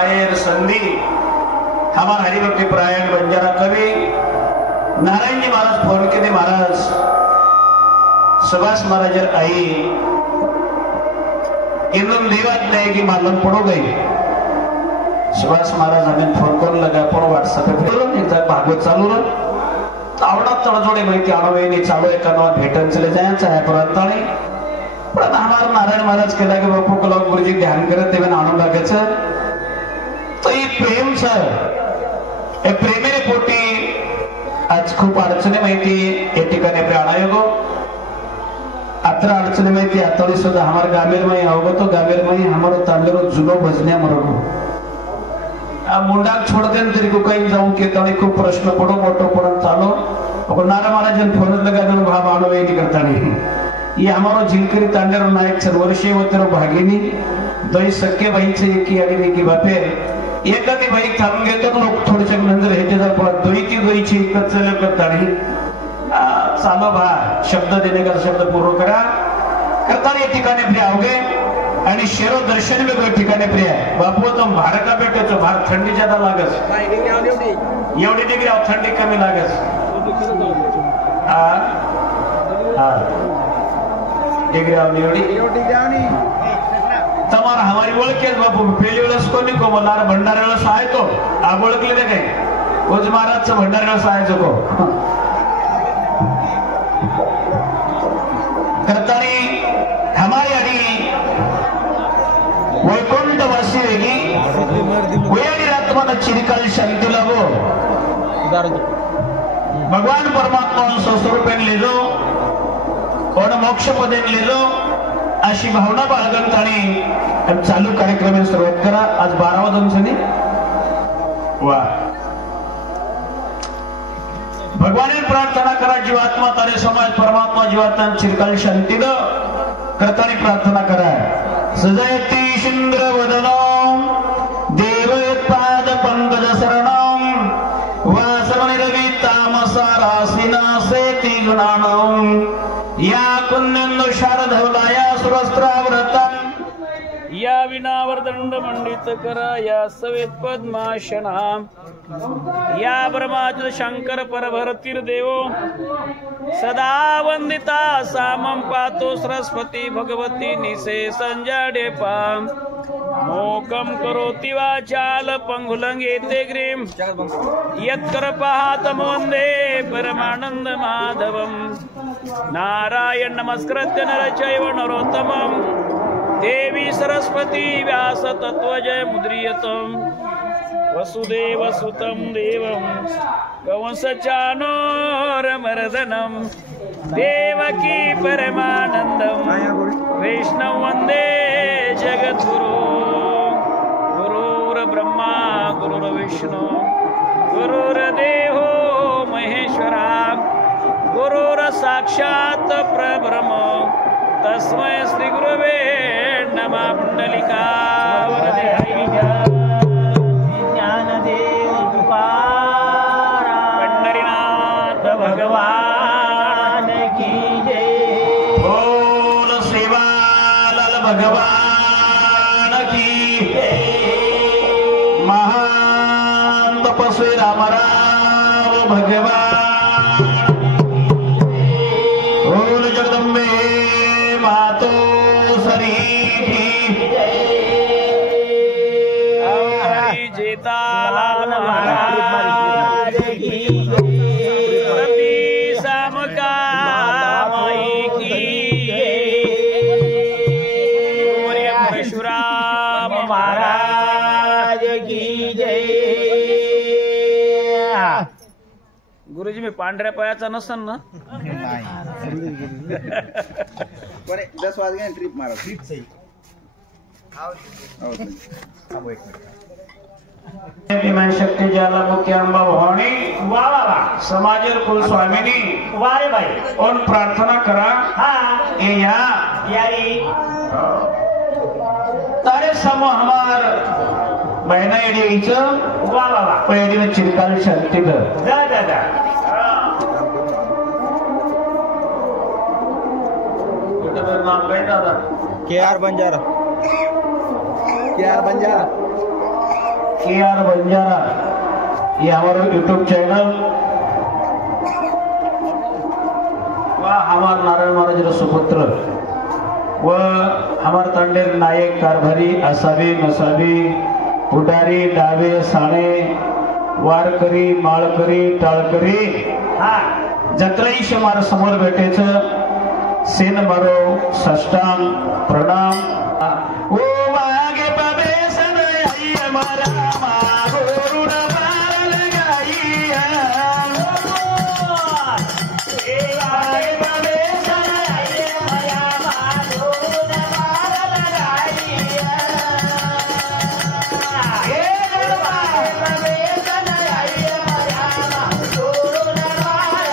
आयर संधि हमारा हरिभक्ति परायण बंजारा कवि नारायण जी महाराज फोनके महाराज सुभाष महाराज आई इन देवात नहीं कि मालूम पड़ो गई सुभाष महाराज हमें फोन कर लगा पण व्हाट्सएप पे भागवत चालू रहा आवडा तळजोडे माहिती आणवेनी चालू एकानो भेटन चले जायचं आहे परंताणी पण हमारा नारायण महाराज केला की बापू को लोग गुरुजी ध्यान करत तेव्हा आणून लागायचं तो ये प्रेम सर हे प्रेमेने पोटी आज खूप अडचणी माहिती या ठिकाणी प्राणायोगो अत्र अडचणी माहिती आता सुद्धा हमारे गामेर में आओगे तो गामेर में हमारो तांडेरो जुनो भजन्या मरगो मुंडा छोड़ देन तरी को कहीं जाऊं के तने को प्रश्न पड़ो मोटो पड़न चालो और नारा महाराज फोन लगा दन भाव आनो ये करता नहीं ये हमारो झिलकरी तांडेरो नायक सर वर्षे होतेरो भागिनी दोई सख्खे भाई से की आगे की बापे एखादी भाई थांबून घेतो लोक थोडेसे नंतर हेते जर पडत दोईची एकच चले करता नाही चालो भा शब्द देणे का शब्द पूर्ण करा करता या ठिकाणी प्रिय आवगे आणि शेरो दर्शन वेगळ्या ठिकाणी प्रिय आहे बापू तो भार का भेटतो भार थंडी ज्यादा लागस एवढी डिग्री थंडी कमी लागस डिग्री एवढी तमार हमारी ओळख बापू पहली वेळेस कोणी को बोलणार भंडार वेळेस आहे तो आप ओळखले ते काय कोच महाराजचं भंडार वेळेस आहे को करतानी हमारी अडी वैकुंठ वासी वेगी वयाडी आत्मा चिरकाल शांति लाभो भगवान परमात्मा स्वस्वरूपेन लिजो और मोक्ष पदेन लिजो अशी भावना बाळगतानी चालू कार्यक्रम सुरुवात करा आज 12वा दिवसाने वा भगवान प्रार्थना करा जीवात्मा तारे समाज परमात्मा जीवात्मा चिरकाल शांती द करतानी प्रार्थना करा सजयती इंद्र वदनम देवपाद पंकज शरणम वासवनिरवि तामसा रासिनासेति गुणानम या कुन्नंदु शारदवलाया सुरस्त्राव्रतम या विनावर्दंड मंडित करा या सवेत पद्माशना या ब्रह्माच शंकर परभरतीर देवो सदा वंदिता सामं पातो सरस्वती भगवती निसे संजाडे पाम मोकम करोति वाचाल पंगुलंगेते ग्रीम यत्कर पाहातम वंदे परमानंद माधवम नारायण नमस्कृत्य नरचैव नरोत्तमं देवी सरस्वती व्यास तत्वजय मुद्रियतम वसुदेव सुतं देवं कंसचाणूरमर्दनं देवकी परमानन्दं कृष्णं वन्दे जगद्गुरु गुरुर्ब्रह्मा गुरुर्विष्णु गुरुर्देवो महेश्वरा गुरुर्साक्षात् परब्रह्म तस्मै श्री गुरवे नमः पुंडलिका वरदे हरि ज्ञानदेव तुकाराम पंढरीनाथ भगवान की जय बोल सेवालाल भगवान की महान तपस्वी रामराव भगवान बोल जगदंबे मातो सरी जेतालाल महाराज की रति समका माई की परशुराम महाराज की जय। गुरुजी मी पांढऱ्या पायाचा नसन ना 10 वाज गए ट्रिप मारा ट्रिप सही विमान शक्ती ज्याला मुख्य अंबा भवानी वा वा वा समाजर कुल स्वामिनी वारे भाई और प्रार्थना करा हाँ ये यहाँ यारी तारे समूह हमार बहना एडी वा वा वा पेडी में चिरकाल शांति दर जा जा जा नाम काय दादा KR Banjara KR Banjara KR Banjara ये हमारा यूट्यूब चैनल व हमार नारायण महाराज सुपुत्र व हमार तंडेर नायक कारभारी असावी नसावी पुढारी डावे साणे वारकरी माळकरी टाळकरी जत्रईश मार समोर भेटेचं सेन मारो साष्टांग प्रणाम ओ मागे बाबे सनई मारा मागोरुण बाल गाईया ए मागे बाबे सनई मारा मागोरुण बाल गाईया ए मागे बाबे सनई मारा मागोरुण बाल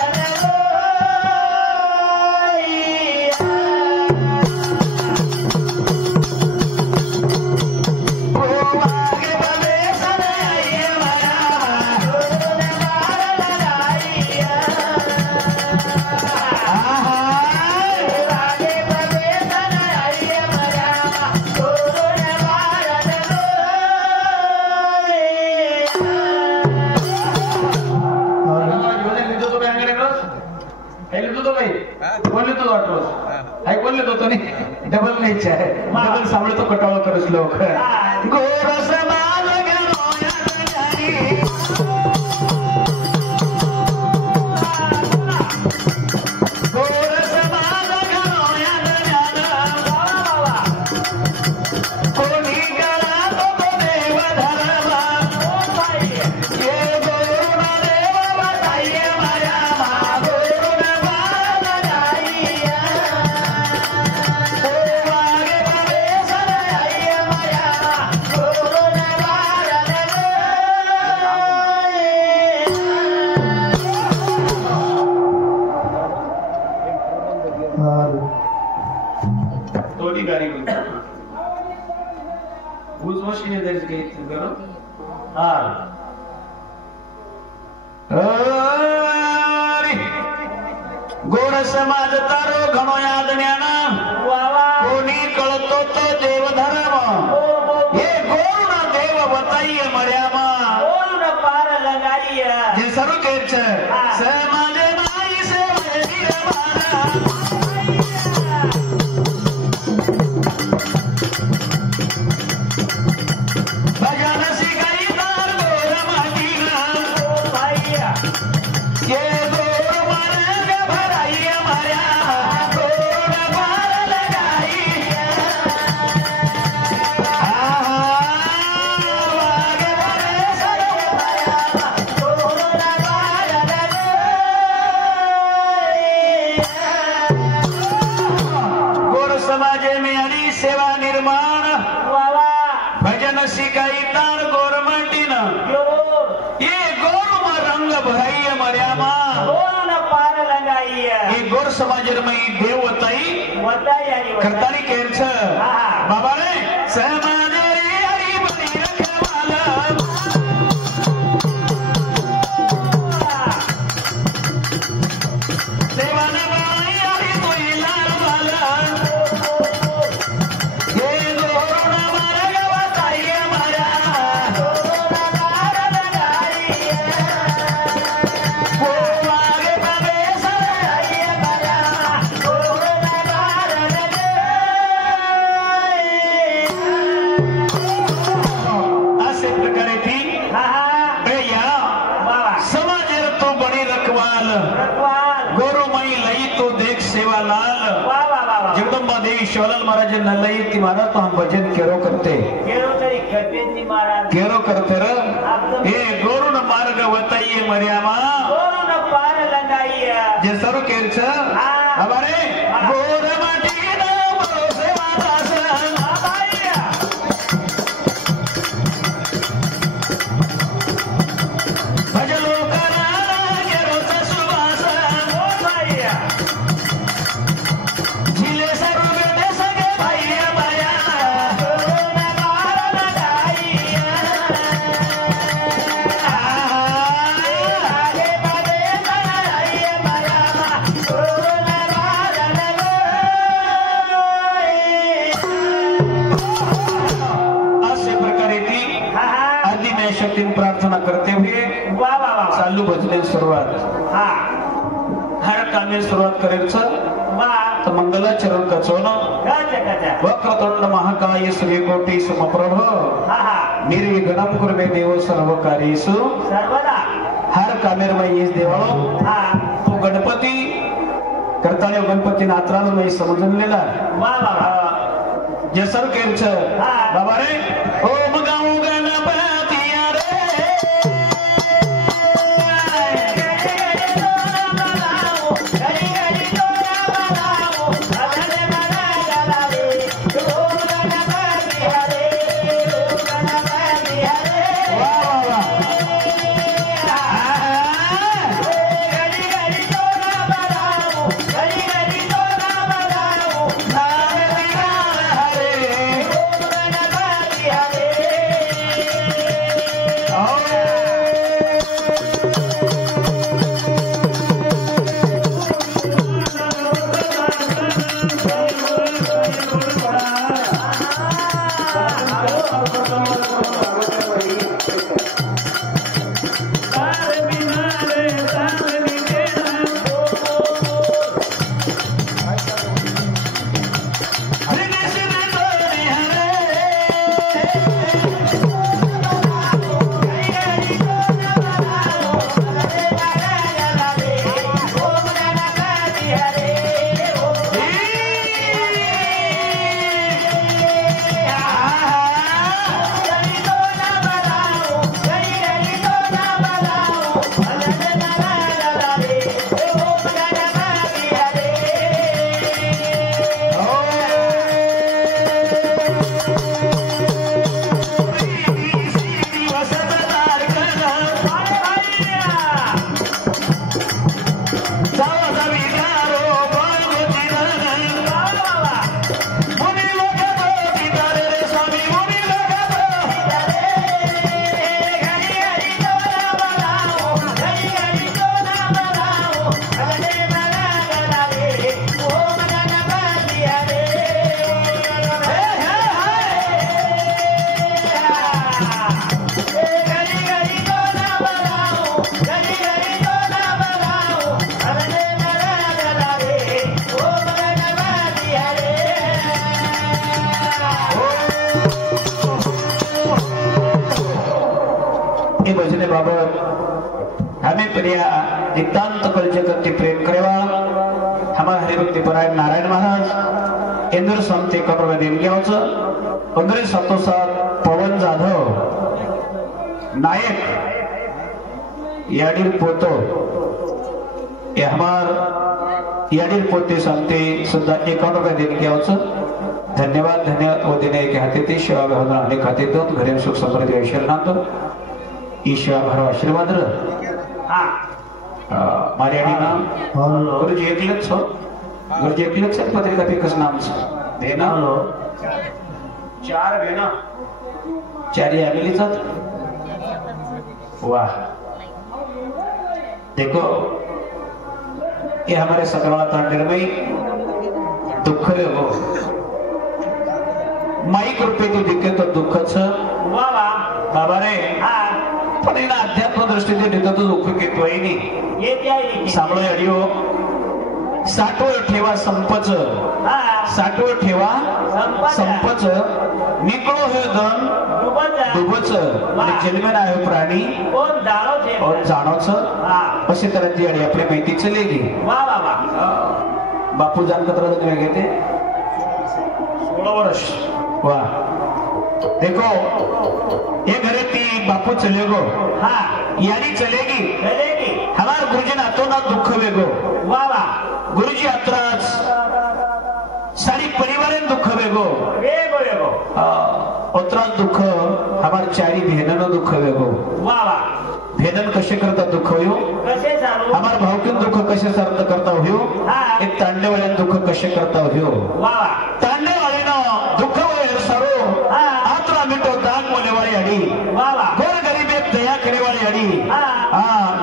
डबल नहीं चाहे डबल सामने तो कटाव कर श्लोक गोर समाल गोर समाज तारो घणो याद न्याना कोणी कळतो तो देव धर्म हे गोरुना देव बताइए मर्यामा गोरुना पार लगाइए जे सरू के छ समाज नाई से मेरी मारा भजन सिखाई तार गोर माटीना ओ भैया ये सेवा निर्माण भजन शिकाई तार गोरमटीन ये गोरु मा रंग भराई मर्यामा गोरु न पार लगाई ये गोर समाज में देवताई वताई करतानी केर छ बाबा रे समाज रे हरी बड़ी रखवाला सेवा न बनाई हरी तोई लाल वाला जगदम्बा देवी शिवलाल महाराज नलई ती महाराज तो हम भजन केरो करते केरो करते र ए गोरु न मार्ग वताइए मर्यामा गोरु न पार लगाइए जे सरू केर छ हमारे गोर माटी न भरोसे वादास बाबाइया भजलो करा केरो सुवास ओ भैया भजने सुरुवात हा हर कामे सुरुवात करायचं वा तर मंगलाचरण कचवणं गजा वक्रतुंड महाकाय सूर्यकोटी समप्रभ हा हा निर्विघ्नं कुर्मे देव सर्व कार्येषु सर्वदा हर कामेरमय येस देवाळो हा तो गणपती करताळे गणपती नात्रालमय समजलेला वा वा जसर केरच हा. बाबा रे ओम गाऊ गणपती रे हे भजने बाबत हमें प्रिया नितांत कल जगत प्रेम करेवा हमारा हरिभक्ति परायण नारायण महाराज इंद्र संत कपड़ा देमग्यावच पंद्रह सतोसात पवन जाधव नायक याडीर पोतो ये हमार याडीर पोते संते सुद्धा 51 रुपये देमग्यावच धन्यवाद धन्यवाद वो देने के हाथे ते शिवा भावना अनेक हाथे दो घरे सुख समृद्धी ऐश्वर्य नांदो ईश्वर भरो आशीर्वाद र हा मारी आणि नाम गुरुजी एकलेच हो गुरुजी एकलेच आहे पत्रिका पेकस नाम छे ना चार बेना चारी आलेली जात वाह देखो ये हमारे सकरवाला तांडेर में दुख है वो माई कृपे तो दिखे तो दुःखच वा वा बाबा रे हा पण येणं अध्यात्म दृष्टीने निघत दुःख घेतोय नाही ये क्या है सामळो अडियो साठवळ ठेवा संपच हा साठवळ ठेवा संपच. संपच निकळो हे धन डुबच जन्मेन आहे प्राणी कोण जाणो छे और जाणोच हा अशी तऱ्हेची अडी आपली माहिती चलेगी वा वा वा बापू जानकत्र तुम्ही घेते 16 वर्ष वाह देखो ये घरे ती बापू चले गो हा यानी चलेगी चलेगी हमार गुरुजी नातो ना दुःख वेगो वा वा गुरुजी अत्राज सारी परिवारेन दुःख वेगो वेगो वेगो अत्राज दुःख हमार चारी भेननो दुःख वेगो वा वा भेनन कसे करता दुःख होयो कसे चालू हमार भावकीन दुःख कसे सर्त करता होयो हा एक तांडेवाल्यान दुःख कसे करता होयो वा वा तांडेवालीनं दुःख वयर सरो हा आत्रा मिटो दाग मोलेवाळी अडी वा वा गोर गरीबेत दया करेवाळी अडी हा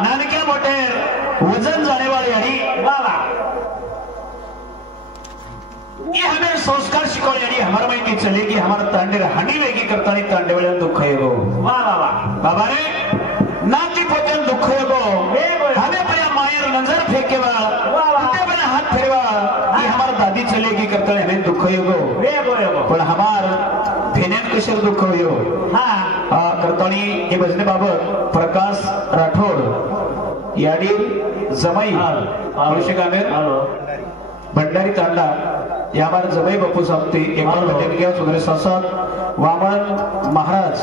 नानक्या मोठेर वजन जाणेवाळी अडी वा वा ये हमें संस्कार शिकवले अडी हमार माहिती चलेगी हमार तांडेर हानी वेगी करतानी तांडेवाल्यान दुःख येगो वा वा वा बाबा रे नाती पोतेन दुःख येगो वे करता हमें दुख होगो वे गोयगो पण हमार भेनेन कशर दुख होयो हा करताणी हे भजने बाबत प्रकाश राठोड याडी जमाई आवश्यक आहे भंडारी तांडा याबार जमाई बापू सामती एकबार भजन सुंदर ससाद वामन महाराज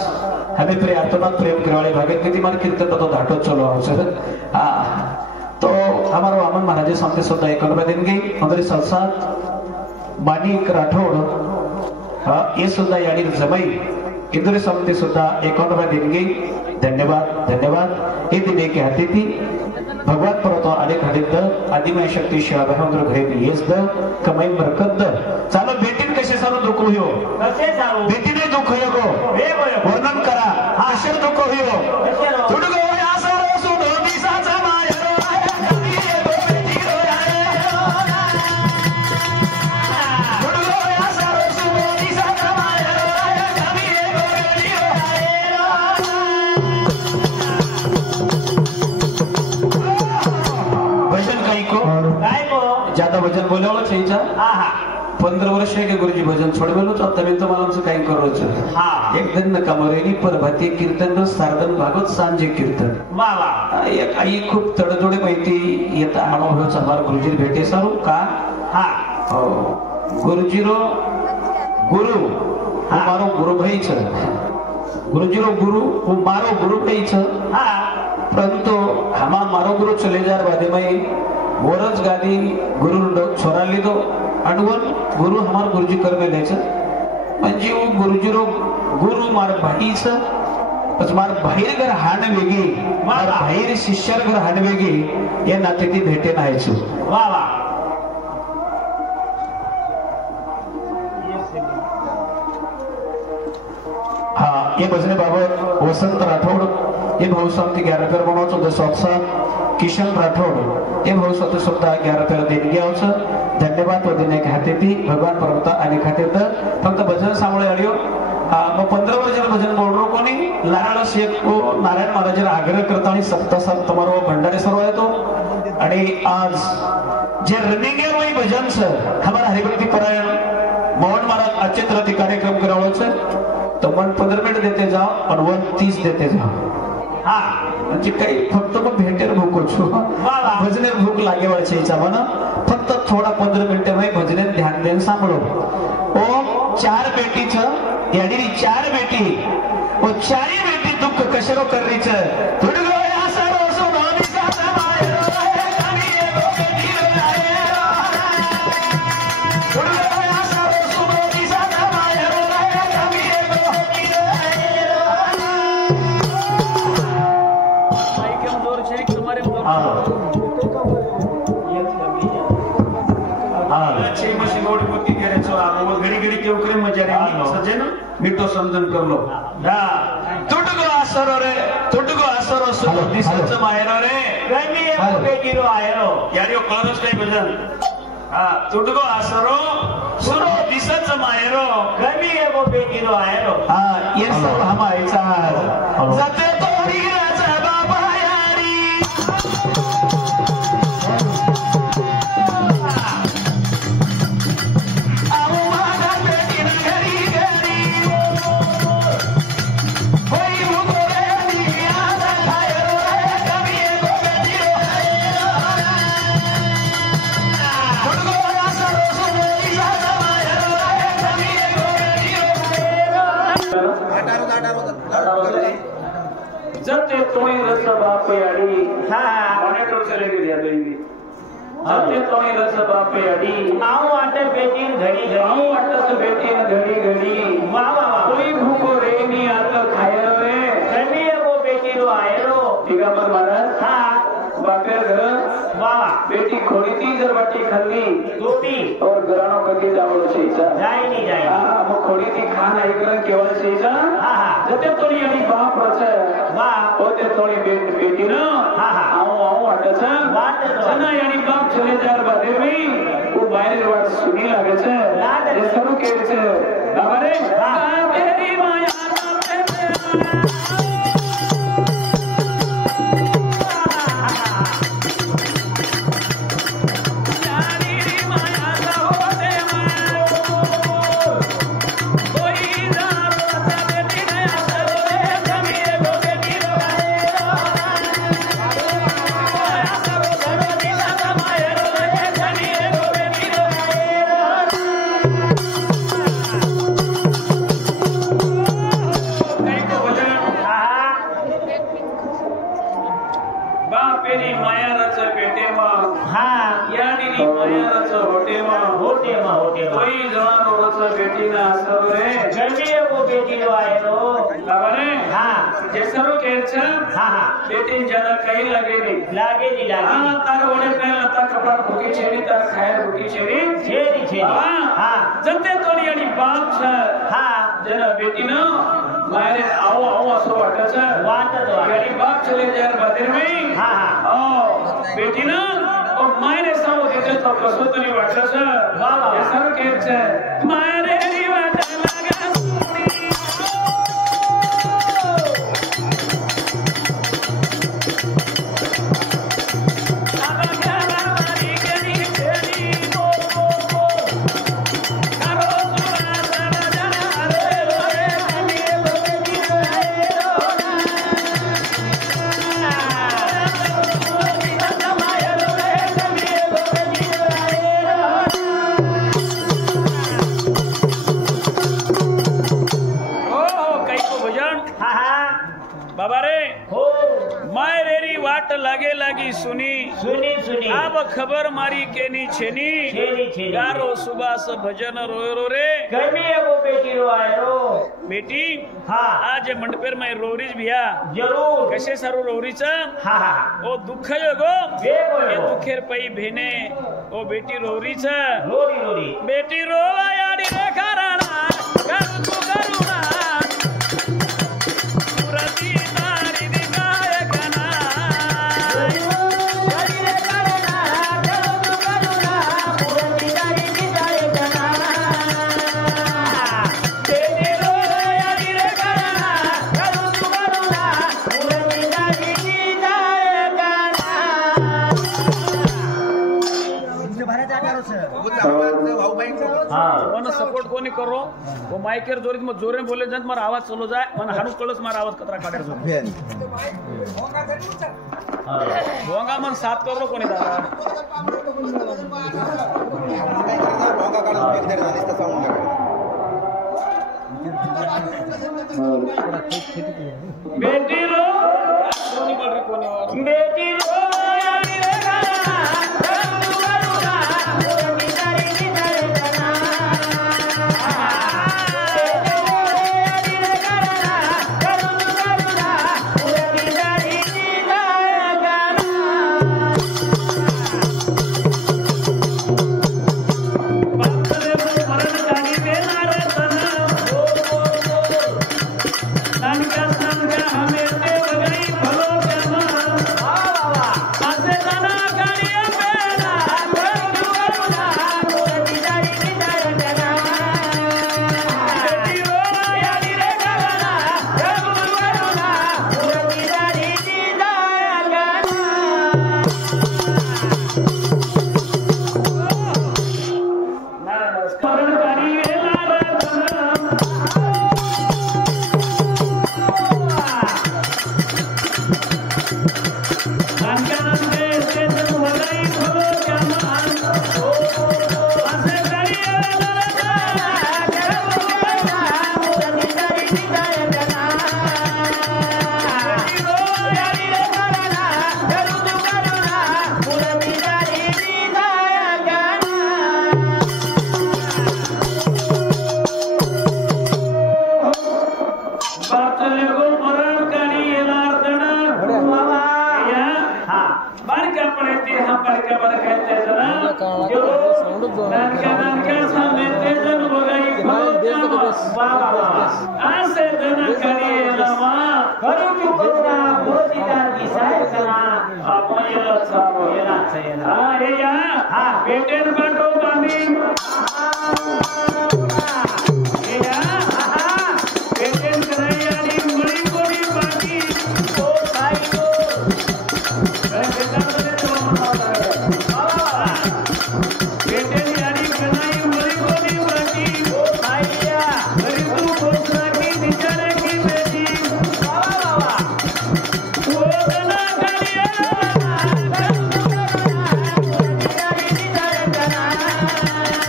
हमें प्रिय आत्मा प्रेम करवाले भागत किती मार कीर्तन तो धाटो चलो आवश्यक तो हमारा वामन महाराज सामने सुद्धा एक देणगी सुंदर ससाद माणिक राठोड ये सुद्धा याडी जमाई इंदुरी समिति सुद्धा एक देणगी धन्यवाद धन्यवाद हे दिने के हाती थी भगवान परतो अनेक हरित आदिमय शक्ती शिवाभर घरे येस द कमाई बरकत द चालो बेटीन कसे सारो दुख होयो कसे सारो बेटीने दुख होयो गो वे गोयगो वर्णन करा कसे दुख होयो तुडगो आसारो सुडो दिसाचा मायरो कमी गो बेटी रो तुडगो आसारो सुडो दिसाचा मायरो कमी गो बेटी भजन काही को काय को ज्यादा भजन बोलावलं छईचा आहा 15 वर्ष के गुरुजी भजन छोड़वेलो तो तभी तो मालूम काही करो छ हाँ। एक दिन न कमरेनी प्रभाती कीर्तन सार्धन भागवत सांजे कीर्तन वा वा एक आई खूप तडजोडे माहिती येता अनुभव हमार गुरुजी भेटे सारू का हा हो गुरुजीरो गुरु हमारो गुरु भाई छ गुरुजीरो गुरु वो मारो गुरु भाई छ हा परंतु हमा मारो गुरु चले जार बादे में वरच गादी गुरु छोरा लीधो अडवण गुरु हमार गुरुजी करवे लेच म्हणजे वो गुरुजीरो गुरु मार भाईच पच मार बाहेर घर हाण वेगी मार बाहेर शिष्यर घर हाण वेगी या नाते ती भेटे नाहीच वा वा हा ये भजने बाबत वसंत राठोड ये भाऊसामती 11 पेर बनवतो दसोत्सा किशन राठोड ये भाऊसामती सुद्धा 11 पेर देणगी आवचं धन्यवाद वदिने खाते ती भगवान परमता आणि खाते तर फक्त भजन सांभाळे आडियो मग 15 वर्ष भजन बोलरो कोणी लाराळ शेख को नारायण महाराज आग्रह करता आणि सप्ताह तुम्हारो भंडारे सर्व येतो आणि आज जे रनिंग है वही भजन सर हमारा हरिभक्ति परायण मोहन महाराज अचित्रति कार्यक्रम करावो छे तो मन 15 मिनिट देते जाओ और 30 देते जाओ हा म्हणजे काही फक्त मग भेटेर भूको छो भजने भूक लागे वाला छे चा म्हणा फक्त थोडा 15 मिनिटे में भजने ध्यान देन सांभळो ओ 4 बेटी छ याडी 4 बेटी ओ चारी बेटी दुख कशरो कर रही छ तुडगो या सरो सुनो दिसा समायरो कमी गो बेटी रो तुडगो या सरो सुनो दिसा समायरो कमी गो बेटी रो एकदम जोर से तुम्हारे छे मशी गोड बुद्धी करे छो आ घड़ी घड़ी केव करे मजा रे सजन मिठो समझन कर लो हा तुडगो आसरो सुनो दिसच मायरो रे गमी एक बेटी रो आयरो यारियो कळरच काही भजन हा तुडगो आसरो सुनो दिसच मायरो गमी एक बेटी रो आयरो हा ये सब हमायचा जाते तोडी राजा बाबा यारी जते तोई रस बाप याडी हा मने तो चले गई या देवी जते तोई रस बाप याडी आओ आटे बेटी घड़ी आओ घड़ी अटस बेटी न घड़ी घड़ी वाह वाह वाह कोई भूखो रे नी आत खायो रे गमी एक बेटी रो आयरो दिगंबर महाराज हा बापेर घर वाह बेटी खोड़ी थी जर बाटी खल्ली दोती और घरानो कगे जावलो छेचा जाई नहीं जाई हा मग खोड़ी थी खान ऐकलं केवळ छेचा हा हा जते तोडी आणि बाप रच वाह ओ ते तोडी बेटी न हा हा आओ वाटच वाटच. जना यानी बाप चले जार बादे भी वो बाहेर वाट सुनी लागे छे लागे. ये सरू के छे बाबा रे हा. तेरी माया बेटी रो आए रो बाबा ने हाँ जैसा रो केर छ हाँ हाँ बेटी ज्यादा कहीं लगेगी लागे नहीं लागे हाँ तार ओढ़े पे लता कपड़ा भूखी छेड़ी तार खाए भूखी छेड़ी छेड़ी छेड़ी हाँ जते तोड़ी अड़ी बाप छ हाँ जरा बेटी न मारे आओ आओ असो वाटा छ वाटा तो अड़ी बाप चले जाए बदर में हाँ हाँ ओ बेटी न ओ मारे साव देते तो कसो तरी वाटा छ वाह वाह जैसा रो केर छ मारे री वाटा लगा बाबा रे हो मायरेरी वाट लागे लागी सुनी सुनी सुनी अब खबर मारी केनी छेनी छेनी छेनी गारो सुबास भजन रोय रो रे कमी है वो बेटी रो आए रो बेटी हाँ आज मंडपेर में रोरीज भिया जरूर कसे सारू रोरीच हाँ हाँ ओ दुःख यो गो वेगो ए दुखेर पई भेने ओ बेटी रोरीच रोरी रोरी बेटी रोवा याडी रे कारणा करू तू करुणा पुरती तारी दिगाय कना हाँ सपोर्ट कोणी करो वो माइकेर जोरीत मग जोरे बोले जंत मारा आवाज चलो जाए मन हाडू कळस मारा आवाज कतरा काढेर जो भोंगा मन सात करो कोणी दादा बेटी रो कोणी बोल रे कोणी बेटी रो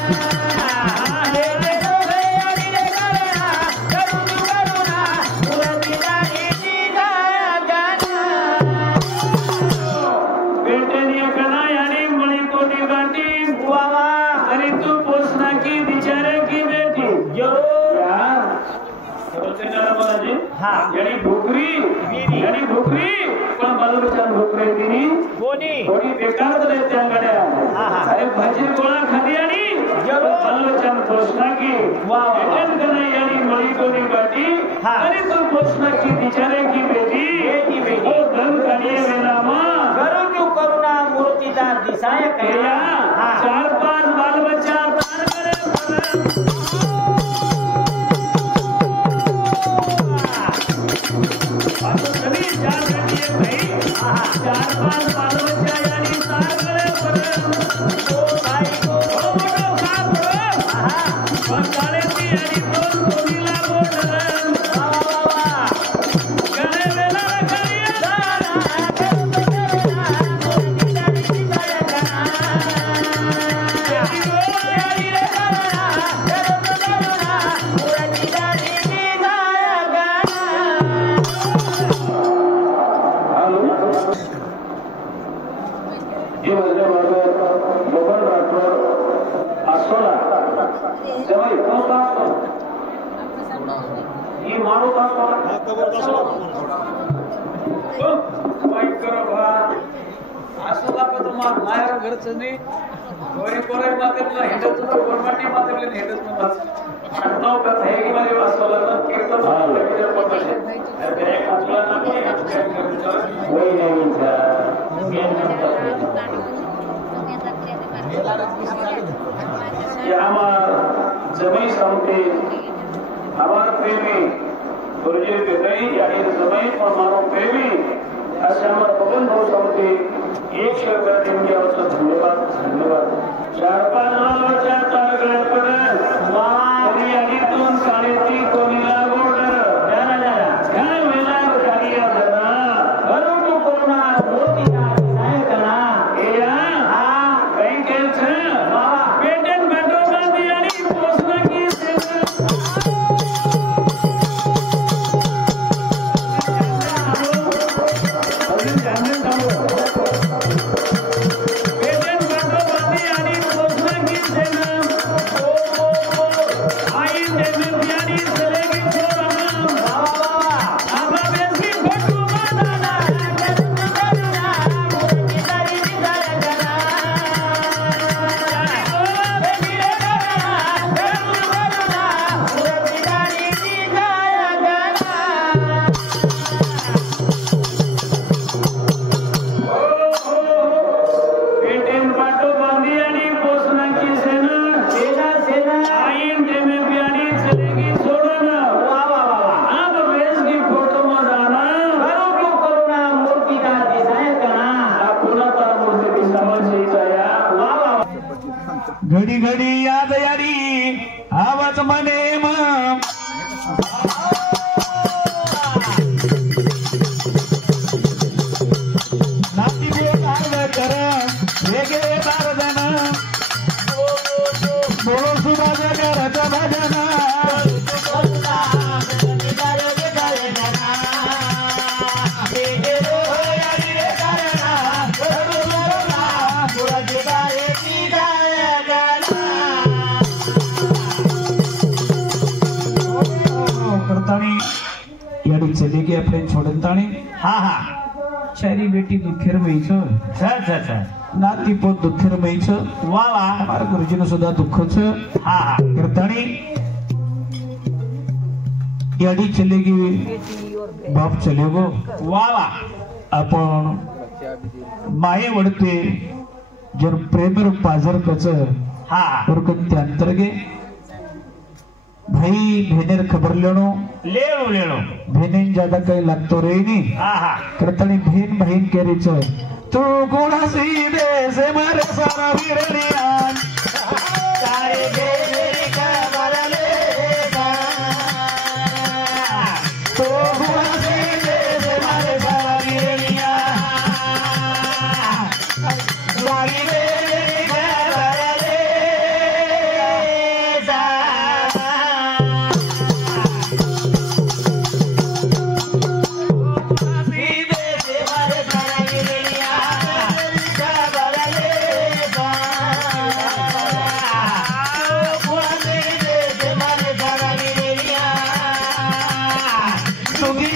Thank you. यानी भोकरी यानी भोकरी पण बालूच्या भोकरी दिनी कोणी थोडी बेकार झाले त्या गाड्या अरे भाजी गोळा खाली आणि बालूच्या पोषणा की एजंट करणे यानी मळी कोणी बाटी आणि तो पोषणा की बिचारे की बेटी ओ धन काढिए वेनामा करू क्यों करुणा मूर्तिदार दिसाय कया 4-5 बाल बच्चा दान करे जमी सांगते हमार प्रेमी गुरुजी विजयी आणि जमी पण मारो प्रेमी असे हमार बबन भाऊ सांगते 100 रुपया देऊन यावं धन्यवाद धन्यवाद 4-5 लाखाच्या तारगड्यापर्यंत मारी आणि 2 साडेती कोणीला गोडर ध्यान वेळा कार्य जरा करू क्यों करुणा मूर्तिदार दिसाय कना एया काही केलছে पेटेन बॅटो बांधी आणि पोसना की घडी घडी याद यारी आवाज मने नाती कर वेगळे बारदन बोलो सुभाष घराचा भजन याडी चली गई अपने छोड़तानी चारी बेटी दुखेर मईच नाती पोत दुखेर मईच हमारा गुरुजीने सुद्धा दुःखच करतानी याडी चली गई बाप चले गो आपण माये वडते जर प्रेम रूप पाजर कच और अंतर्गे भाई भेनेर खबर लेनो भेनेन ज्यादा काही लागतो रे नी करतानी भेन बहीण केरीच तू कोणासी दे से मारे सारा वीरनियान सारे भेनेरी खबर ले तू कोणासी दे से मारे सारा वीरनियान सारी भेनेरी खबर ले तुगी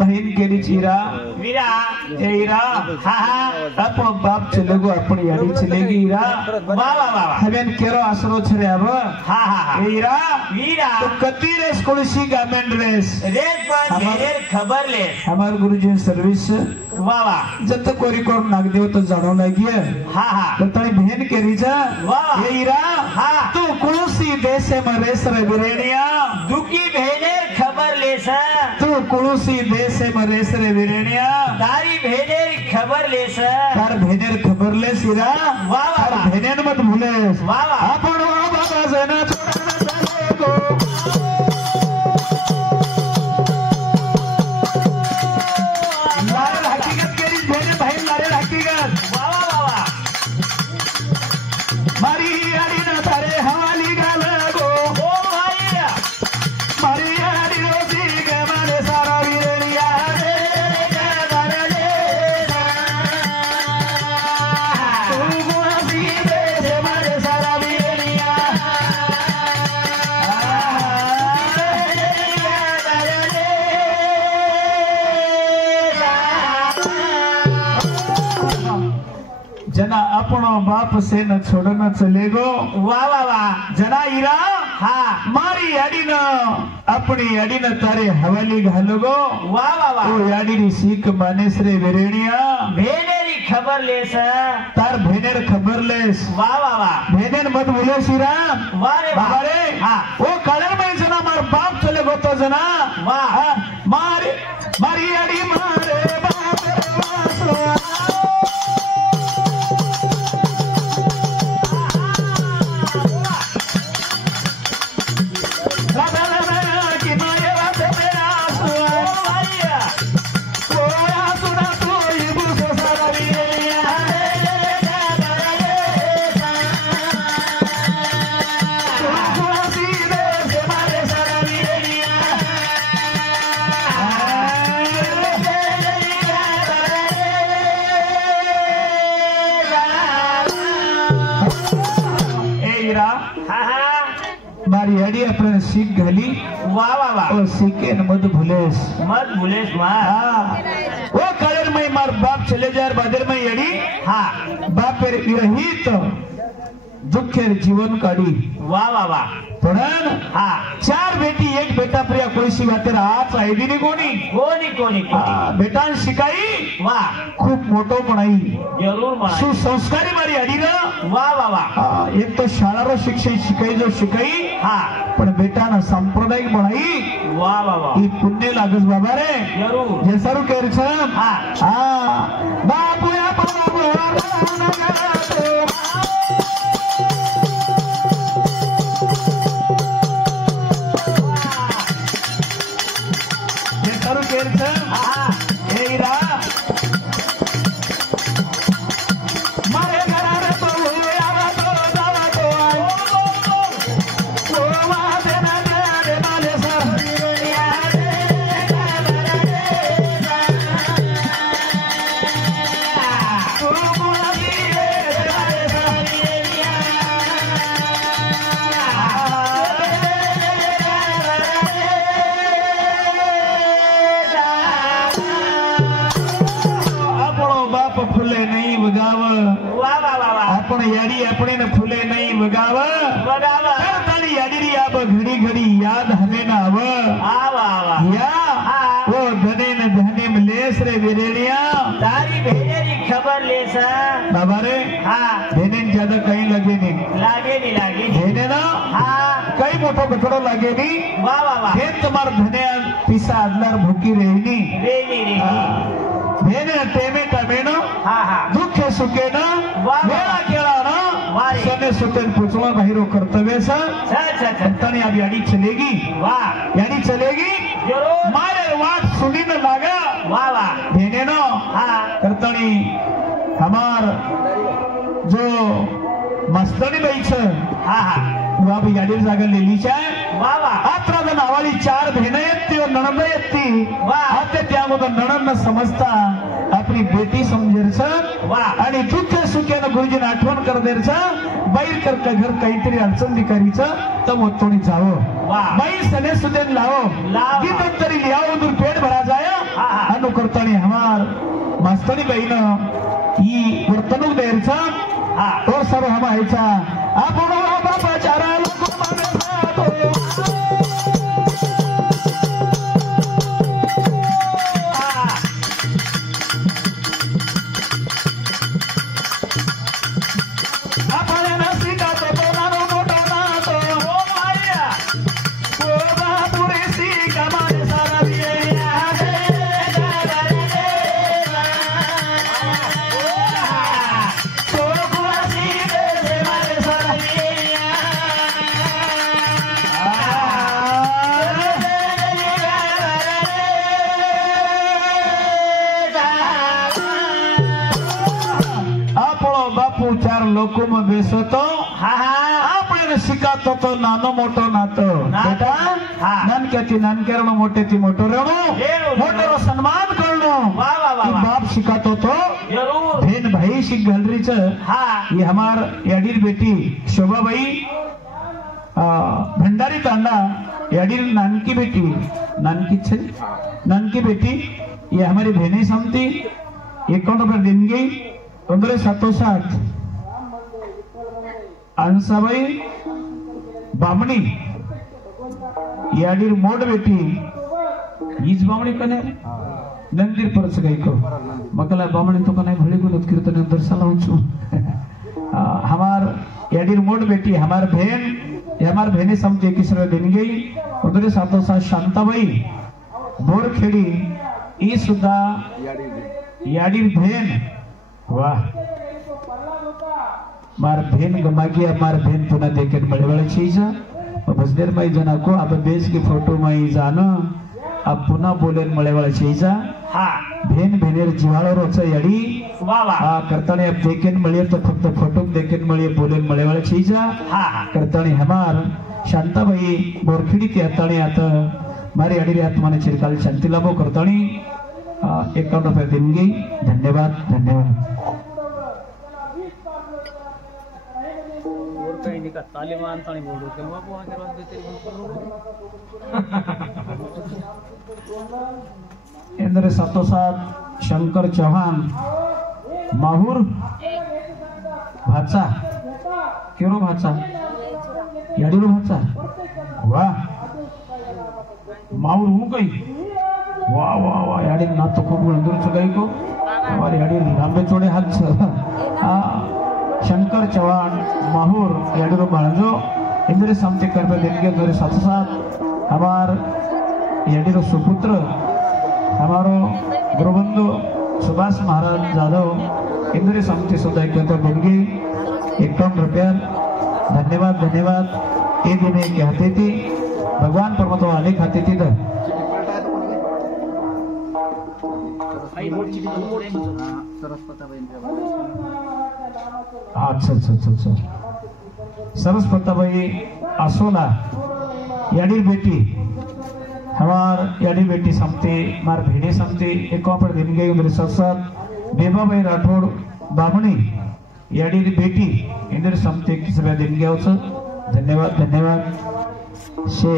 बहन केली चिरा वीरा हीरा हा हा अपन बाप चलेगो अपन यानी चलेगी हीरा वाह वाह वाह हमें केरो आसरो छरे अब हा हा हा हीरा वीरा तो कती रेस कुलसी गवर्नमेंट रेस रेत पर मेरे खबर ले हमार गुरुजी सर्विस वाह वाह जत कोरी कोर नाग देव तो जानो लगी है हा हा तो तई बहन के रीजा वाह। हीरा हाँ। तू कुलसी देश में रेस रे बिरेनिया दुखी भेनेर खबर ले सा तू कुलसी देश में रेस रे बिरेनिया तारी भेनेर खबर ले सा तार भेनेर खबर ले सिरा वाह वाह तार भेनेर मत भूले वाह वाह आपण बाबा सेना छोड़ना चले को लारे हकीकत केरी भेने भाई लारे हकीकत वाह वाह वाह मारी आड़ी ना तारे हवाली गाल गो ओ भाई मारी आड़ी रोसी के माने सारा वीरनिया रे गारे ले तू गुआसी दे से मारे सारा वीरनिया जना अपनो बाप से न छोड़ना चलेगो वाह वाह वाह जना हीरा हाँ मारी याडी न अपनी याडी न तारे हवाली घालोगो वाह वाह वाह ओ याडी री सीख माने श्रे वेरेणिया भेनेरी खबर ले सा तार भेनेर खबर लेस वाह वाह वाह भेनेर मत भूले श्रीरा वाह रे वाह बाबा रे हाँ ओ कलर में जना मार बाप चले गो तो जना वाह। हाँ, मारी मारी याडी मारे बाप रे वासो राधा राधा की माये बात मेरा ओ भाई कोया सुना तू इबू से सारा वीरनिया तू गुआसी दे से मारे सारा वीरनिया ए हीरा हाँ हाँ मारी हडी अपन सीख घाली वाह वाह वाह और सीखे न मत भूलेस मत भूलेस माँ वो कलर में मार बाप चले जाए बादर में यड़ी हाँ बाप रही तो दुखेर जीवन काढी वाह वाह वाह पण हाँ चार बेटी एक बेटा प्रिया कोई सी बातेर आज आयडी नी कोणी कोणी कोणी कोणी बेटान शिकाई वाह खूप मोठो पणाई जरूर म्हणा सुसंस्कारी मारी हडी ना वाह वाह वाह एक तो शाळारो शिक्षण शिकाई जो शिकाई हाँ पण बेटाना सांप्रदायिक बनाई वाह वाह वाह ही पुण्य लागस बाबा रे जरूर जे सारू केर छ हाँ बापू या जे सारू केर छ हाँ हे हीरा मारे घरार तो यावा तो जावा तो ओ वादे ना दे माले सर या तू मुलाकी दे माले આપણો બાપ ફૂલે નહીં વગાવ वाह वाह वाह वाह आपण याडी આપણે ને ફૂલે નહીં વગાવ बराबर તારી याडी री આબ ઘડી ઘડી યાદ હલે ના આવ हाँ वाह वाह या हाँ ओ धने न धने में लेस रे वेरेणिया तारी भेनेरी खबर ले सा बाबा रे हाँ धने न ज्यादा कहीं लगे नहीं लागे नहीं लागे धने ना हाँ कई मोठो कठोरो लगे नहीं वाह वाह वाह हे तुम्हार धने पिसा आदलार भूकी रहनी रेडी रेडी धने टेमे टमेनो हाँ हाँ दुखे सुखे न वाह। वेळा केळा न वारे। सने सुतेन पुचवा बाहिरो कर्तव्य सा अच्छा अच्छा तने अब याडी चलेगी वाह याडी चलेगी जरूर मारे वाट सुनी न लागा वाह वाह धने नो हाँ करतणी हमार जो मस्तनी बाई छ हाँ हाँ बाप याडीर जागा लिहिली आहे वाह वाह आत्रा नावाली चार भेण येत ती नणंद येत ती वाह. आता त्यामध्ये नणंद समजता आप आपली बेटी समजेरच वा. आणि दुःख सुख्यानं गुरुजीने आठवण कर देरच बाहेर कर का घर काहीतरी अडचण दिकारीचं तर मोतोणी जावं वा. बाई सने सुदेन लावो लाव. गीत तरी लियाओ दूर पेट भरा जाय हा, हा. अनुकर्तानी हमार मास्तरी बहीण ही वर्तणूक द्यायचा हा. तो सर्व हमायचा आपण बापाचारा लोक चार लोक में बेसतो आपण शिकातो तो नानो मोठो नातो बेटा नानक्याची नानकेरणो मोठे ती मोठो रेणो मोठो सन्मान करणो बाप शिकातो तो भेन भाई शिक घलरीच ये हमार याडीर बेटी शोभाबाई भंडारी तांडा याडीर नानकी बेटी नानकी बेटी ये हमारी बहने समती 51 रुपये दिन गई 15/7/60 अंसाबाई बामणी याडीर मोड बेटी हीच बामणी कने नंदीर परच गई को मकला बामणी तो कने भली गुलत कीर्तन अंदर सलाऊचू हमार याडीर मोड बेटी हमार बहने समते किसरे दिन गई 15/7/60 शांताबाई बोरखेडी ई सुद्धा याडीर बहन वाह मार बहन गमागी मार बहन पुनः देखे बड़े बड़े चीज बस देर मई जना को अब बेस की फोटो मई जानो अब पुनः बोले मळे वाला चीज बहन बहनेर जीवाळो रोच याडी करताने अब देखेन मळे तो फक्त फोटो देखेन मळे बोले मळे वाला चीज करताने हमार शांताबाई बोरखिडी ते हताने आता मारी याडी आत्माने चिरकाल शांति लाभो करतानी 51 रुपये देंगे धन्यवाद धन्यवाद इंद्र सातोसात शंकर चौहान माहूर भाचा केरो भाचा याडीरो भाचा वाह माहूर हूँ कई वाह वाह वाह याडी ना तो खूब अंदर चुकाई को हमारे याडी लांबे चौड़े हाथ शंकर चौहान माहूर याडीरो बाळजो इंद्र समते करपे देंगे मेरे साथ साथ हमार याडीरो सुपुत्र हमारो गुरुबंधु सुभाष महाराज जाधव इंद्र समते सुधा कहते देंगे 51 रुपया धन्यवाद धन्यवाद ये देने के हाथे थी भगवान परमात्मा अनेक हाथे थी अच्छा अच्छा अच्छा अच्छा सरस्वताबाई आसोला याडीर बेटी हमार याडी बेटी समते मार भेड़े समते एक पर दिन गई मेरे साथ बेबाबाई राठौड़ बामणी याडीर बेटी इंद्र समते किस दिन गया धन्यवाद धन्यवाद से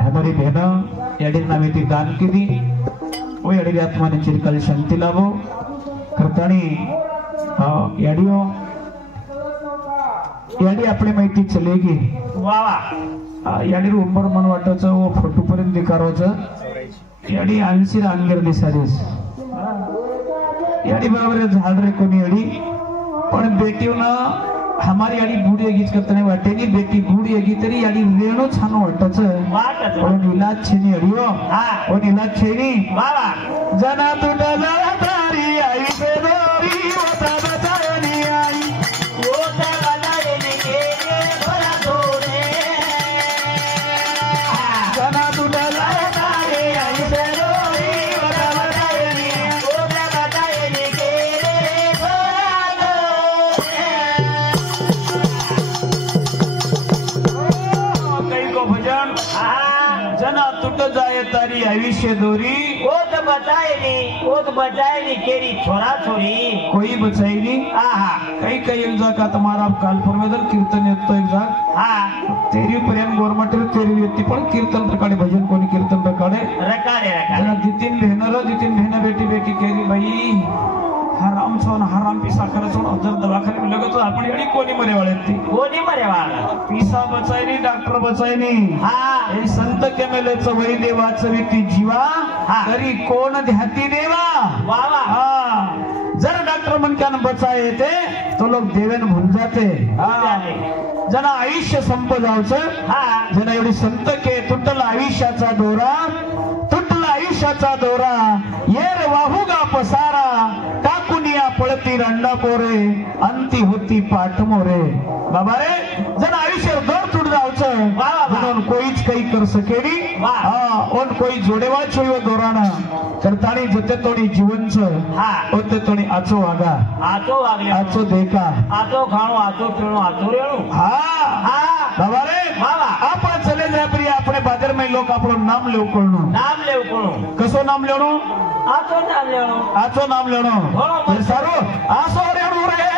हमारी बहन याडीर नामे ती दान की दी वो याडी आत्माने चिरकाल शांति लाभो करतानी याडियो याडी आपली माहिती चलेगी याडी उंबर मन वाटायचं वो फोटो पर्यंत दिकारोचं याडी 80 अंगेर दिसारीस याडी बरोबर झाड रे कोणी याडी पण बेटीवना हमारी याडी बूढ़ी एगीच करताने वाटेनी बेटी बूढ़ी एगी तरी याडी रेणो छान वाटायचं पण इलाज छेनी याडियो पण इलाज छेनी जना तुटला तारी आई बेदोरी होता बचायनी आई होता बचायनी के भला थोडे जना तुटला तारी आई बेदोरी होता बचायनी होता बचायनी के भला थोडे कई को भजन जना टूट जाए तारी आयुष्य दोरी ओत बचाएनी केरी छोरा छोरी कोई बचाएगी आहा कई कई एक जाग का तुम्हारा काल परमेदर कीर्तन येतो एक जाग हा तेरी प्रेम गोरमट तेरी व्यक्ती पण कीर्तन प्रकारे भजन कोणी कीर्तन प्रकारे रकाडे जना दितीन बहन बेटी बेटी केली बाई हराम छोन हराम पिसा खरं छोन जर दवाखाने में लगत आपण एडी कोणी मरे वाले ती कोणी मरे वाला पिसा बचायनी डॉक्टर बचायनी हा हे संत केमेलेच वै देवाच व्यक्ती जीवा हा. तरी कोण ध्याती देवा वा वा हा जर डॉक्टर मनक्यान बचाय येते तो लोक देवेन भूल जाते हा. जना आयुष्य संप जावचं हा जना एवढी संत के तुटला आयुष्याचा दोरा तुटला आयुष्याचा दोरा येर वाहुगा पसारा टाकुनिया पळती रंडा पोरे अंती होती पाठमोरे बाबा रे जण आयुष्य दोर तुट जावचं वा वा वा. म्हणून कोईच काही कर सकेली वा. हा ओन कोई जोडेवा छोयो दोराना करतानी जते तोणी जीवनच हा. ओते तोणी आचो वागा आतो वागले आचो देखा आतो खाणो आतो पिणो आतो रेणू हा हा बाबा रे वा वा. आपण चले जाय प्रिय अपने बाजार में लोक आपलं नाम लेव करणं नाम लेव कोणो कसो नाम लेवणं आतो नाम लेवणो आचो नाम लेवणं बरोबर. तर सारो आसो रेणू रे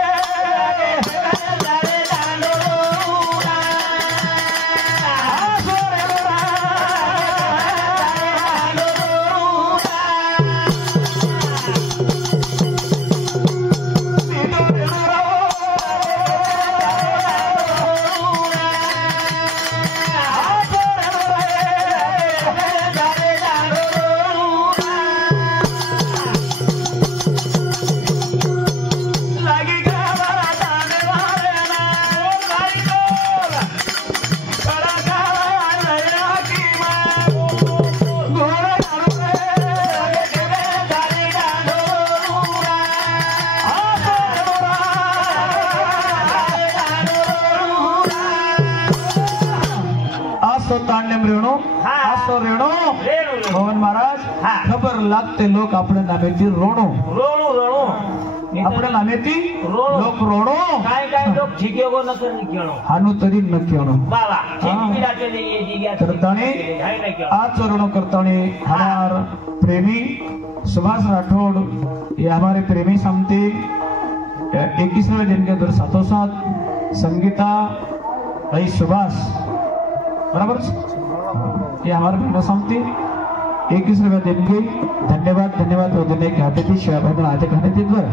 आसो रेणू रे. सीधो रेणू रे. आसो रेणू रे. लागी गावाला जाणे वाऱ्याला. ओ लागी डोल. कडा गावाला या किमा. घोडा घालू रे. गाडी घालू रे. आसो रेणू रे. आसो तांडेम रेणू हा. आसो रेणू रेणू भवन महाराज हा. खबर लागते लोक आपल्या नामेती रोणो रोणू रोणू आपल्या नामेती रोणो. लोक रोणो काय काय लोक झिके गो नकर निकेणो हानु तरी नक्की आणो बाबा चिंपिराचे ये जिग्या करताने हाय नाही केलं आज ऋणो करताने हमार प्रेमी सुभाष राठौड़ ये हमारे प्रेमी समते 21वें दिन के दर साथों साथ संगीता भाई सुभाष बराबर ये हमारे प्रेमी समते 21वें दिन के धन्यवाद वगैरे के हाते ती शिवाय भाई हाते खाने तिथलं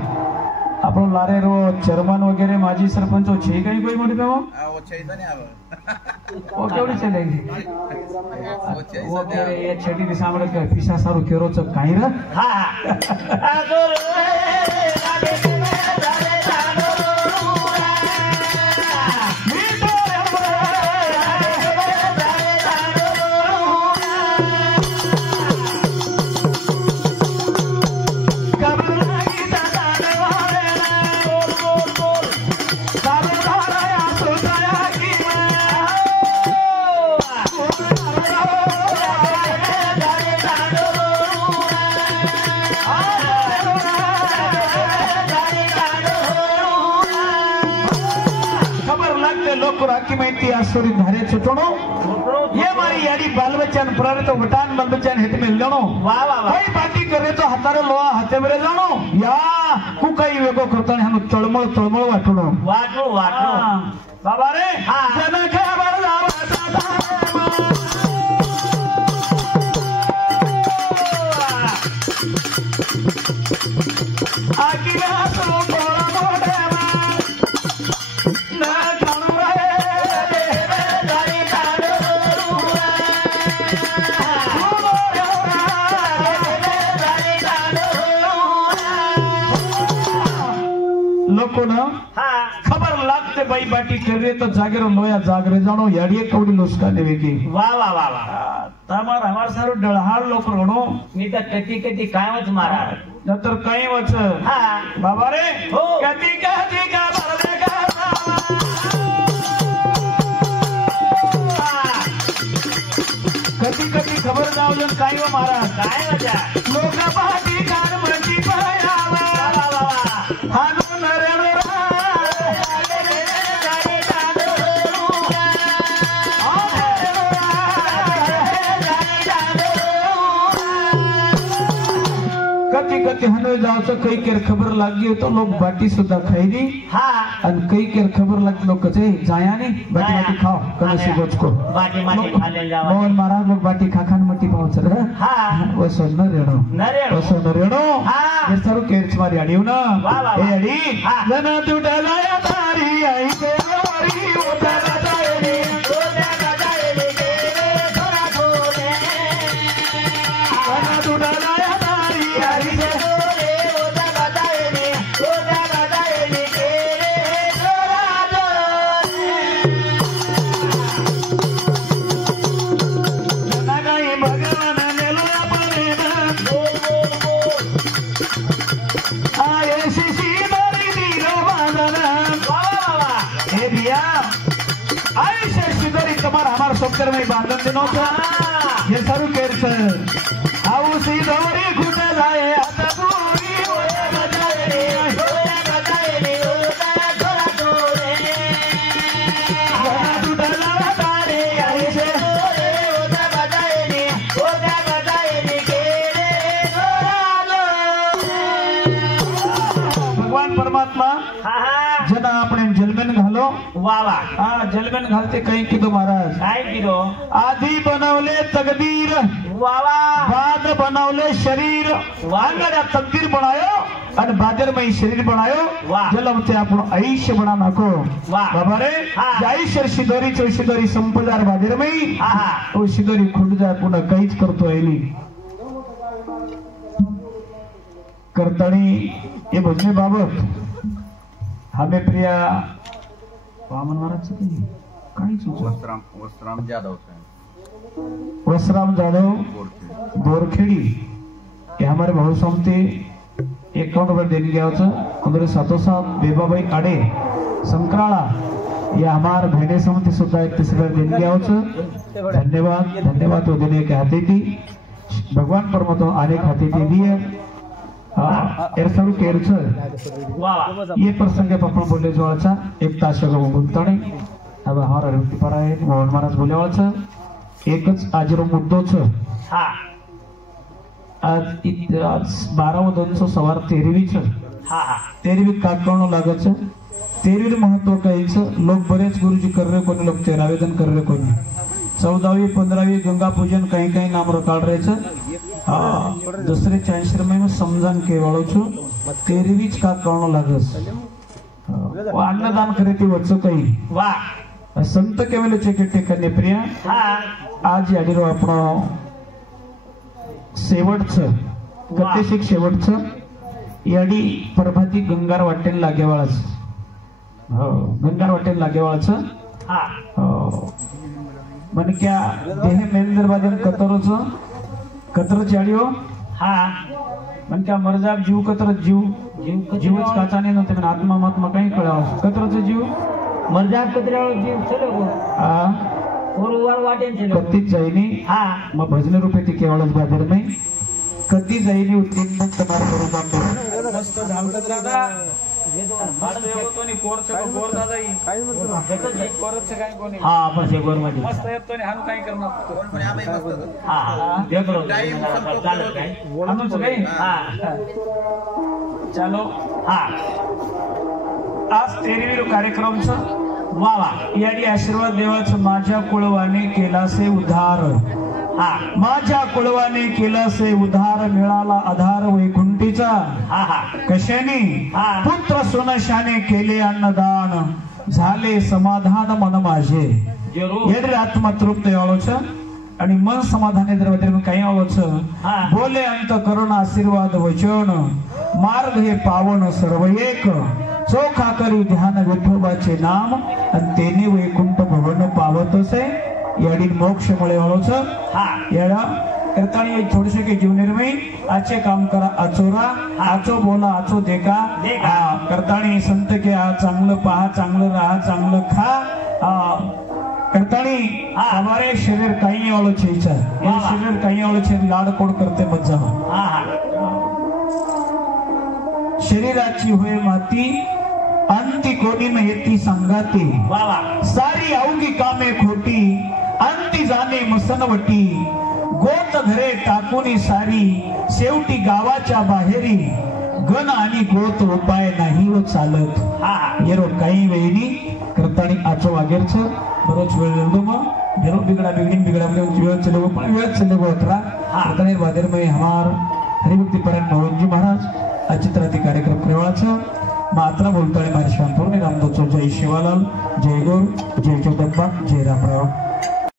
आपण लारे रो चेअरमन वगैरे माजी सरपंच छे काही कोई मोठी पेमो वो चाहिए नहीं आवा वो केवढी चलेगी वो चाहिए वो केरे ये छेटी दिसामडे के पिसा सारू केरोच काही र हा हा आतो रे लागे लागे लोक राखी माहिती आसुरी धारे छुटणो ये मारी याडी बाल बच्चन प्रारे तो वटान बाल बच्चन हेट में लणो वाह वाह वाह कोई बाटी करे तो हातारे लोहा हाते मेरे जाणो या कुकाई वेगो करताने हनु तळमळ वाटणो वाटू वाटू बाबा रे हा. जन खबर आकिया सो थोड़ा मोडे ना खाणू रे लोको ना हा खबर लागते बाई बाटी करे तो जागेरो लोया जागरे जानो याडिये कवडी लोसका देवेगी वाह वाह वाह वाह तमार हमार सारो डळहाळ लोक रोणो मी तर कधी कधी कायमच मारा नंतर काही वच हा बाबा रे हो. कधी कधी का भरले का कधी कधी खबर जावलं काय व महाराज काय मजा लोक बाटी कार म्हणती पयावा वाह वाह वाह हानु नरेण ते हनवे जावचं काही केर खबर लागी होतो लोक बाटी सुद्धा खायली हा आणि काही केर खबर लागली लोक कसे जायाने बाटी बाटी खाओ कशी गोचको बाटी माटी खाले जावा मोहन महाराज लोक बाटी खाखान मटी पावचर हा वसो न रेणो नरेणो वसो न रेणो हा हे सर्व केरच मारी अडी ना वा, वा, वा. हे अडी हा. जन तुटला या तारी आई केवरी उतारा जायली गोदाला जायले गेले थोडा थोडे जन तुटला या तारी आई थोडे गोदाला जायले गेले थोडा थोडे जनागाई भगवान नेलो अपने आये शिशी दरी दिलो बांधना हे भैया आई शिशी दरी तुम्हारा हमारा सोकर में बांधन दिनों था ये सारू केर सर आओ सी दरी खुदा लाए आता पूरी ओए बजाए रे जना टूटला तारे आई से भगवान परमात्मा जना આપણે જલમેન घालो वावा हा जलमेन घालते काही की तो महाराज काय किलो आधी बनवले तकदीर वावा बाद बनवले शरीर वांगड्या तकदीर बनायो आणि बादरमय शरीर बनायो वाह. जलम ते आपण आयुष्य बना नाको वाह. बाबा रे हा. आयुष्य शिदोरी चौशिदोरी संपदार बादरमय हा हा तो शिदोरी खुंडजा पुन्हा काहीच करतो आयली करतानी हे भजने बाबत हमें प्रिया वामन महाराज काही सुचवा वस्त्राम जाधव साहेब वसराम जाधव गोरखेड बोरखेड़ी ये हमारे भाऊ समते एकाउंट पर देने गया उधर सातों साथ बेबाबाई आडे संक्राला ये हमारे बहने समते सुद्धा एक तीसरे देने गया धन्यवाद धन्यवाद वो देने के हाथे थी भगवान परमात्मा आने खाते थी दिए एरसारू केरच वावा ये प्रसंग आपण बोलले जोळचा एक तास गुंतणे अब हमारा रुपी पर आहे मोहन महाराज बोले वाळचा एकच आजरो मुद्दो छ हा आज 12 सवार 13 हा हा 13 काकणो लागच 13 महत्व काहीच लोक बरेच गुरुजी कर रहे कोणी लोक 13 वेदन कर रहे कोणी 14वी 15वी गंगा पूजन काही काही नाम काढ रहेछ दुसरे 40 में समझन के वाळो छु 13 काकणो लागस अन्नदान करे ती वच काही वा संत केवल चेकटे कन्या प्रिया हा आज याडीरो आपण शेवटचं गतेशिक शेवटचं याडी प्रभाती गंगार वाटेल लागेवाळच हो गंगार वाटेल लागेवाळच हा म्हणजे क्या देह मेंदर बाजन कतरच याडियो हा म्हणजे क्या मरजाब जीव कतर जीव जीवच काचाने नव्हते पण आत्मा महात्मा काही कळावं कतरच जीव मर्जाब कत्र्यावर जीव चलो आ वर वाटेन चलो कत्तीच जाईनी हा मग भजन रूपे ती केवळच बाजार नाही कधी जाईनी उत्तीर्ण तमार करू बापू मस्त झालत दादा मस्त येतो नी कोर दादा ही कोरच काय कोणी हा बस एक वर मध्ये मस्त येतो नी हानु काय करणार हा हा देख रो चालत काय हानुच काही हा चालो हा आज 13वी कार्यक्रमचं वावा याडी आशीर्वाद देवाचं माझ्या कुळवाने केलासे उद्धार हा माझ्या कुळवाने केलासे उद्धार मिळाला आधार वैकुंठीचा हा हा कशाने हा. पुत्र सोनशाने केले अन्नदान झाले समाधान मन माझे जरूर येडे आत्मा तृप्त यावळच आणि मन समाधाने द्रवद्र काही आवच हा. बोले अंत करुण आशीर्वाद वचन मार्ग हे पावन सर्व एक चोखा करी ध्यान विठोबाचे नाम आणि तेने वैकुंठ भवन पावत असे याडी मोक्ष मिळे वाळोच हा येडा करतानी एक थोडेसे के जीव निर्मय आचे काम करा आचोरा आचो बोला आचो देखा हा करतानी संत के आ चांगलं पहा चांगलं राहा चांगलं खा करतानी हमारे शरीर काही वाळो छेचा ये शरीर काही वाळो छे लाड कोड करते मज्जा हा हा शरीराची होय माती अंती कोणी न येती संगाती वावा सारी अवघी कामे खोटी अंती जाणे मसनवटी गोत घरे टाकूनी सारी शेवटी गावाच्या बाहेरी गण आणि गोत उपाय नाही व चालत येरो काही वेळी करतानी आचो वागेरच बरोच वेळ लागलो मग घेरो बिगड़ा वेळ चले पण वेळ चले गोत्रा करतानी वादेर में हमार हरिभक्ति परायण मोहन जी महाराज अचित्राती कार्यक्रम करवाचा मात्रा बोलतानी मारी शांतपूर्ण रामदोचो जय शिवालाल जय गौर जय जगदंबा जय रामराव।